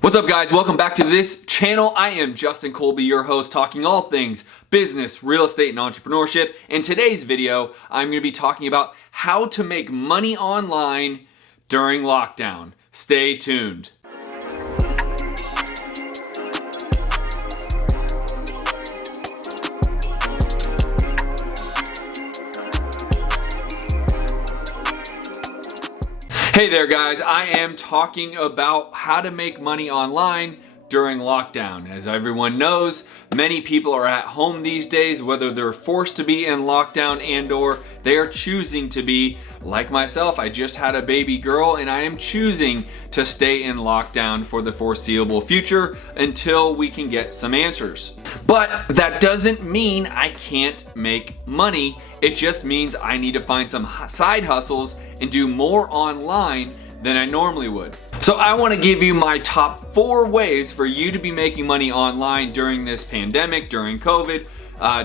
What's up, guys? Welcome back to this channel. I am Justin Colby, your host, talking all things business, real estate, and entrepreneurship. In today's video, I'm going to be talking about how to make money online during lockdown. Stay tuned. Hey there, guys. I am talking about how to make money online during lockdown. As everyone knows, many people are at home these days, whether they're forced to be in lockdown and/or they are choosing to be. Like myself, I just had a baby girl and I am choosing to stay in lockdown for the foreseeable future until we can get some answers. But that doesn't mean I can't make money. It just means I need to find some side hustles and do more online than I normally would. So I want to give you my top 4 ways for you to be making money online during this pandemic, during COVID,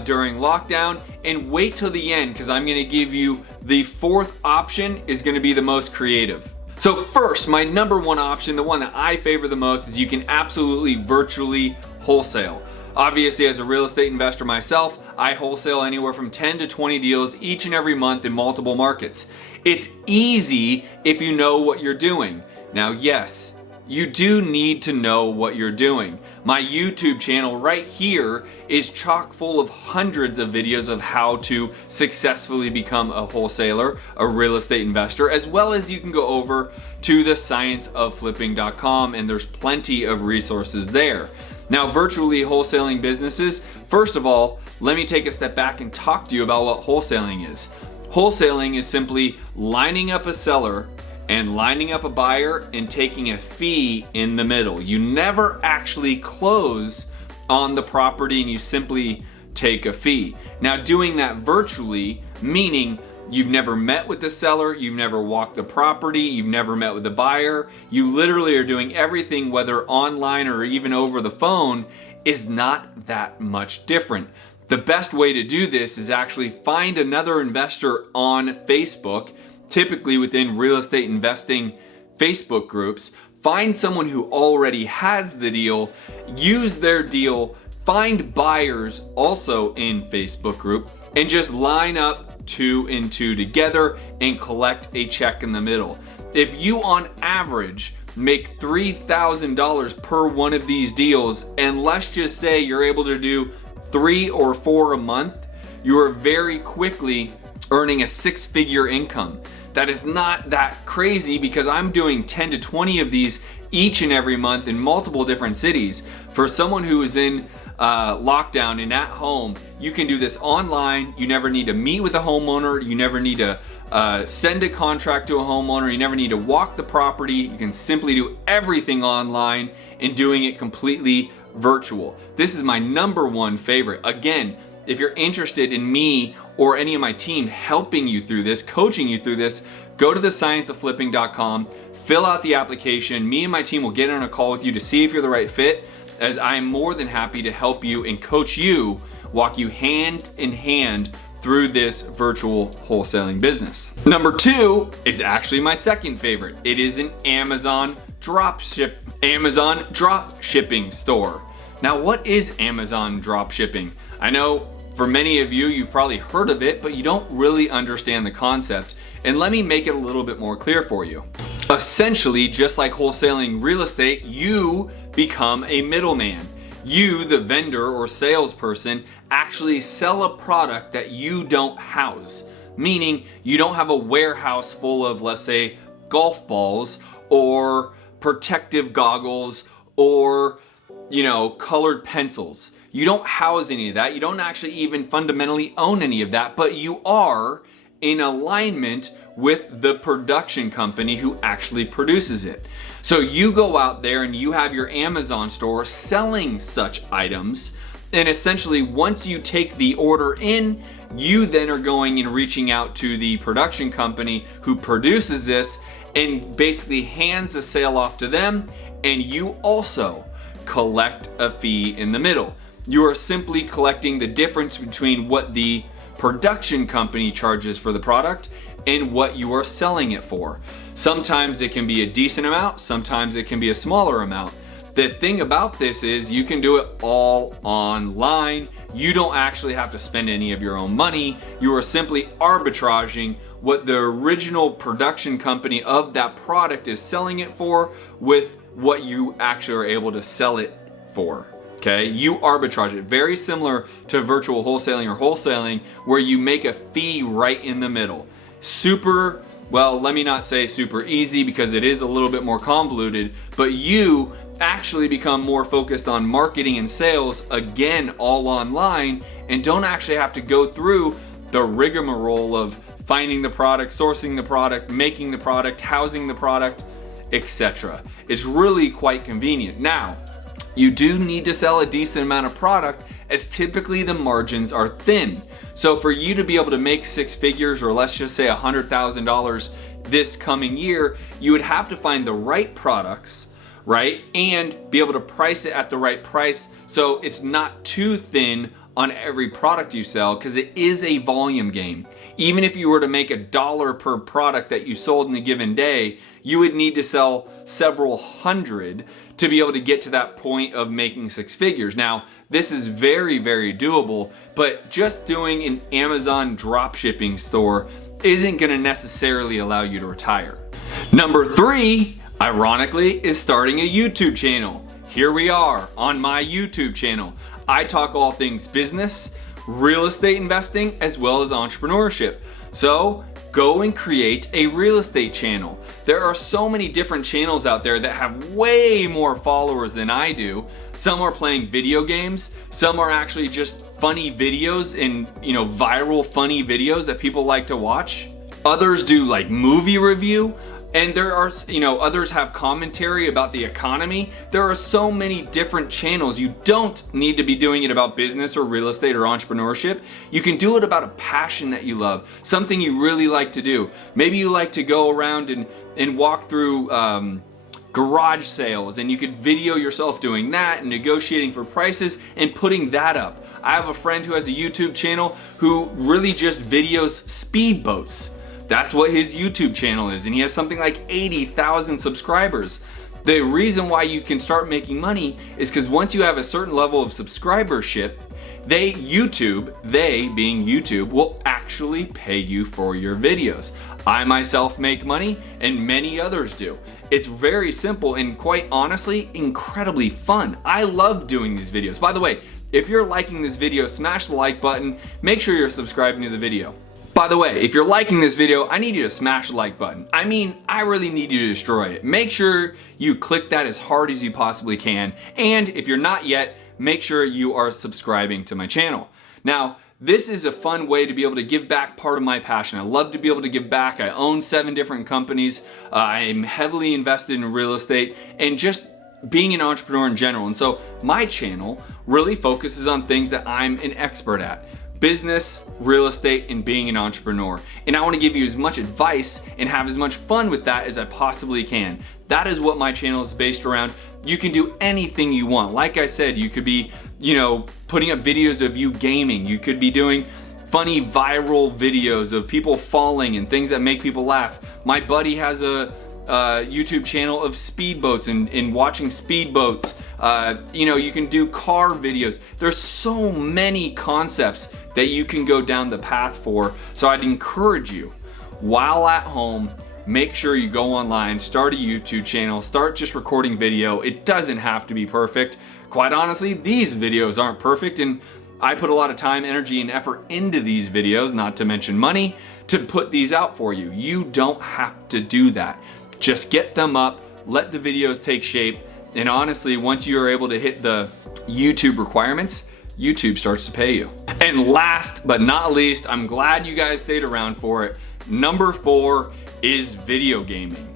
during lockdown, and wait till the end because I'm going to give you the 4th option is going to be the most creative. So first, my number 1 option, the one that I favor the most, is you can absolutely virtually wholesale. Obviously, as a real estate investor myself, I wholesale anywhere from 10 to 20 deals each and every month in multiple markets. It's easy if you know what you're doing. Now, yes, you do need to know what you're doing. My YouTube channel right here is chock full of hundreds of videos of how to successfully become a wholesaler, a real estate investor, as well as you can go over to the scienceofflipping.com and there's plenty of resources there. Now, virtually wholesaling businesses, first of all, let me take a step back and talk to you about what wholesaling is. Wholesaling is simply lining up a seller and lining up a buyer and taking a fee in the middle. You never actually close on the property and you simply take a fee. Now, doing that virtually, meaning you've never met with the seller, you've never walked the property, you've never met with the buyer, you literally are doing everything, whether online or even over the phone, is not that much different. The best way to do this is actually find another investor on Facebook, typically within real estate investing Facebook groups. Find someone who already has the deal, use their deal, find buyers also in Facebook group, and just line up 2 and 2 together and collect a check in the middle. If you on average make $3,000 per one of these deals, and let's just say you're able to do 3 or 4 a month, you are very quickly earning a 6-figure income. That is not that crazy because I'm doing 10 to 20 of these each and every month in multiple different cities. For someone who is in lockdown and at home, you can do this online. You never need to meet with a homeowner. You never need to send a contract to a homeowner. You never need to walk the property. You can simply do everything online and doing it completely virtual. This is my number 1 favorite. Again, if you're interested in me or any of my team helping you through this, coaching you through this, go to the scienceofflipping.com, fill out the application. Me and my team will get on a call with you to see if you're the right fit, as I am more than happy to help you and coach you, walk you hand in hand through this virtual wholesaling business. Number 2 is actually my second favorite. It is an Amazon drop shipping store. Now, what is Amazon drop shipping? I know for many of you, you've probably heard of it, but you don't really understand the concept. And let me make it a little bit more clear for you. Essentially, just like wholesaling real estate, you become a middleman. You, the vendor or salesperson, actually sell a product that you don't house. Meaning you don't have a warehouse full of, let's say, golf balls or protective goggles or, colored pencils. You don't house any of that. You don't actually even fundamentally own any of that, but you are in alignment with the production company who actually produces it. So you go out there and you have your Amazon store selling such items, and essentially once you take the order in, you then are going and reaching out to the production company who produces this and basically hands the sale off to them, and you also collect a fee in the middle. You are simply collecting the difference between what the production company charges for the product and what you are selling it for. Sometimes it can be a decent amount, sometimes it can be a smaller amount. The thing about this is you can do it all online. You don't actually have to spend any of your own money. You are simply arbitraging what the original production company of that product is selling it for with what you actually are able to sell it for. Okay, you arbitrage it. Very similar to virtual wholesaling or wholesaling, where you make a fee right in the middle. Super, well, let me not say super easy because it is a little bit more convoluted, but you actually become more focused on marketing and sales, again, all online, and don't actually have to go through the rigmarole of finding the product, sourcing the product, making the product, housing the product, etc. It's really quite convenient. Now, you do need to sell a decent amount of product, as typically the margins are thin. So for you to be able to make six figures, or let's just say $100,000 this coming year, you would have to find the right products, right? And be able to price it at the right price so it's not too thin on every product you sell, because it is a volume game. Even if you were to make $1 per product that you sold in a given day, you would need to sell several hundred to be able to get to that point of making six figures. Now, this is very, very doable, but just doing an Amazon dropshipping store isn't gonna necessarily allow you to retire. Number 3, ironically, is starting a YouTube channel. Here we are on my YouTube channel. I talk all things business, real estate investing, as well as entrepreneurship. So go and create a real estate channel. There are so many different channels out there that have way more followers than I do. Some are playing video games, some are actually just funny videos and, viral funny videos that people like to watch. Others do like movie review. And there are, others have commentary about the economy. There are so many different channels. You don't need to be doing it about business or real estate or entrepreneurship. You can do it about a passion that you love, something you really like to do. Maybe you like to go around and walk through garage sales, and you could video yourself doing that and negotiating for prices and putting that up. I have a friend who has a YouTube channel who really just videos speedboats. That's what his YouTube channel is, and he has something like 80,000 subscribers. The reason why you can start making money is because once you have a certain level of subscribership, they being YouTube, will actually pay you for your videos. I myself make money, and many others do. It's very simple and, quite honestly, incredibly fun. I love doing these videos. By the way, if you're liking this video, smash the like button. Make sure you're subscribing to the video. By the way, if you're liking this video, I need you to smash the like button. I mean, I really need you to destroy it. Make sure you click that as hard as you possibly can. And if you're not yet, make sure you are subscribing to my channel. Now, this is a fun way to be able to give back part of my passion. I love to be able to give back. I own 7 different companies. I am heavily invested in real estate and just being an entrepreneur in general. And so my channel really focuses on things that I'm an expert at. Business, real estate, and being an entrepreneur. And I want to give you as much advice and have as much fun with that as I possibly can. That is what my channel is based around. You can do anything you want. Like I said, you could be, putting up videos of you gaming. You could be doing funny viral videos of people falling and things that make people laugh. My buddy has a YouTube channel of speedboats and watching speedboats. You can do car videos. There's so many concepts that you can go down the path for. So I'd encourage you, while at home, make sure you go online, start a YouTube channel, start just recording video. It doesn't have to be perfect. Quite honestly, these videos aren't perfect, and I put a lot of time, energy, and effort into these videos, not to mention money, to put these out for you. You don't have to do that. Just get them up, let the videos take shape, and honestly, once you are able to hit the YouTube requirements, YouTube starts to pay you. And last but not least, I'm glad you guys stayed around for it. Number 4 is video gaming.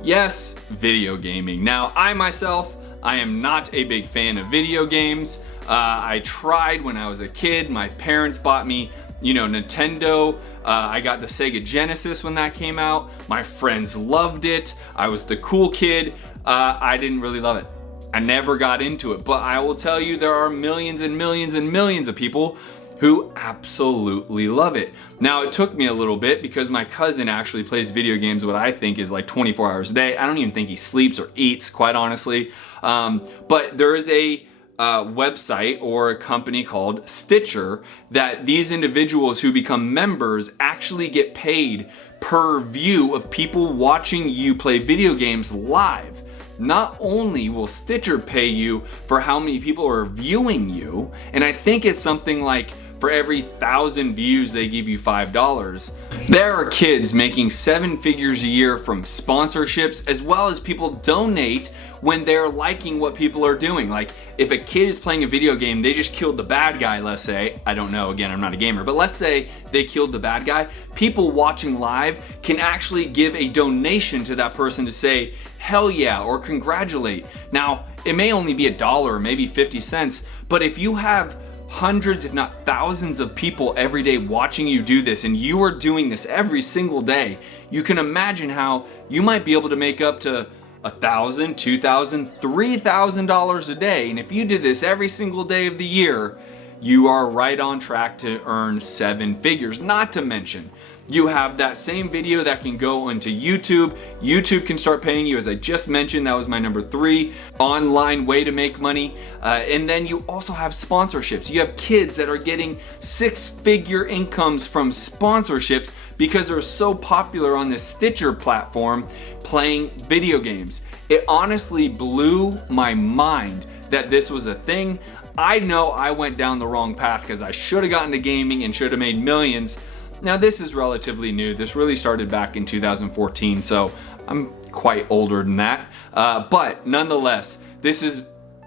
Yes, video gaming. Now, I myself, I am not a big fan of video games. I tried when I was a kid. My parents bought me Nintendo. I got the Sega Genesis when that came out. My friends loved it. I was the cool kid. I didn't really love it. I never got into it, but I will tell you there are millions and millions and millions of people who absolutely love it. Now, it took me a little bit because my cousin actually plays video games what I think is like 24 hours a day. I don't even think he sleeps or eats, quite honestly. But there is a website or a company called Stitcher that these individuals who become members actually get paid per view of people watching you play video games live. Not only will Stitcher pay you for how many people are viewing you, and I think it's something like for every 1,000 views they give you $5. There are kids making 7 figures a year from sponsorships, as well as people donate when they're liking what people are doing. Like if a kid is playing a video game, they just killed the bad guy, let's say, I don't know, again, I'm not a gamer, but let's say they killed the bad guy. People watching live can actually give a donation to that person to say, hell yeah, or congratulate. Now, it may only be $1 or maybe 50 cents, but if you have hundreds, if not thousands of people every day watching you do this, and you are doing this every single day, you can imagine how you might be able to make up to $1,000, $2,000, $3,000 a day. And if you did this every single day of the year, you are right on track to earn 7 figures. Not to mention, you have that same video that can go into YouTube. YouTube can start paying you, as I just mentioned. That was my number 3 online way to make money. And then you also have sponsorships. You have kids that are getting 6-figure incomes from sponsorships because they're so popular on this Stitcher platform playing video games. It honestly blew my mind that this was a thing. I know I went down the wrong path because I should have gotten to gaming and should have made millions. Now, this is relatively new. This really started back in 2014, so I'm quite older than that. But nonetheless, this is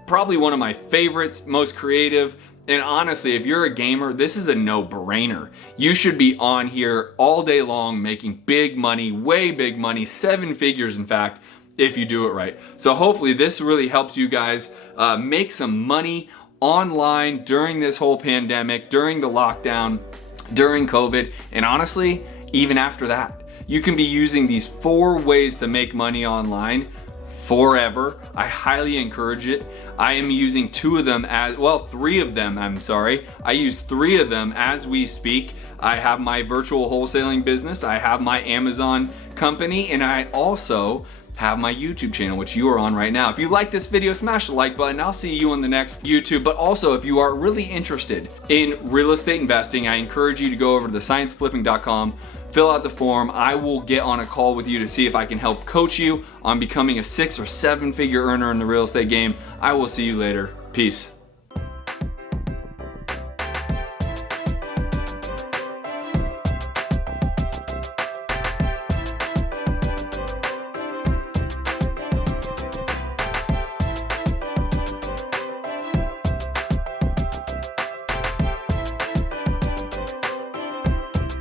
probably one of my favorites, most creative. And honestly, if you're a gamer, this is a no-brainer. You should be on here all day long making big money, way big money, 7 figures in fact, if you do it right. So hopefully this really helps you guys make some money online during this whole pandemic, during the lockdown, during COVID, and honestly, even after that. You can be using these 4 ways to make money online forever. I highly encourage it. I am using 2 of them as, well, 3 of them, I'm sorry. I use 3 of them as we speak. I have my virtual wholesaling business, I have my Amazon company, and I also have my YouTube channel, which you are on right now. If you like this video, smash the like button. I'll see you on the next YouTube. But also, if you are really interested in real estate investing, I encourage you to go over to thescienceflipping.com, fill out the form. I will get on a call with you to see if I can help coach you on becoming a 6 or 7 figure earner in the real estate game. I will see you later. Peace.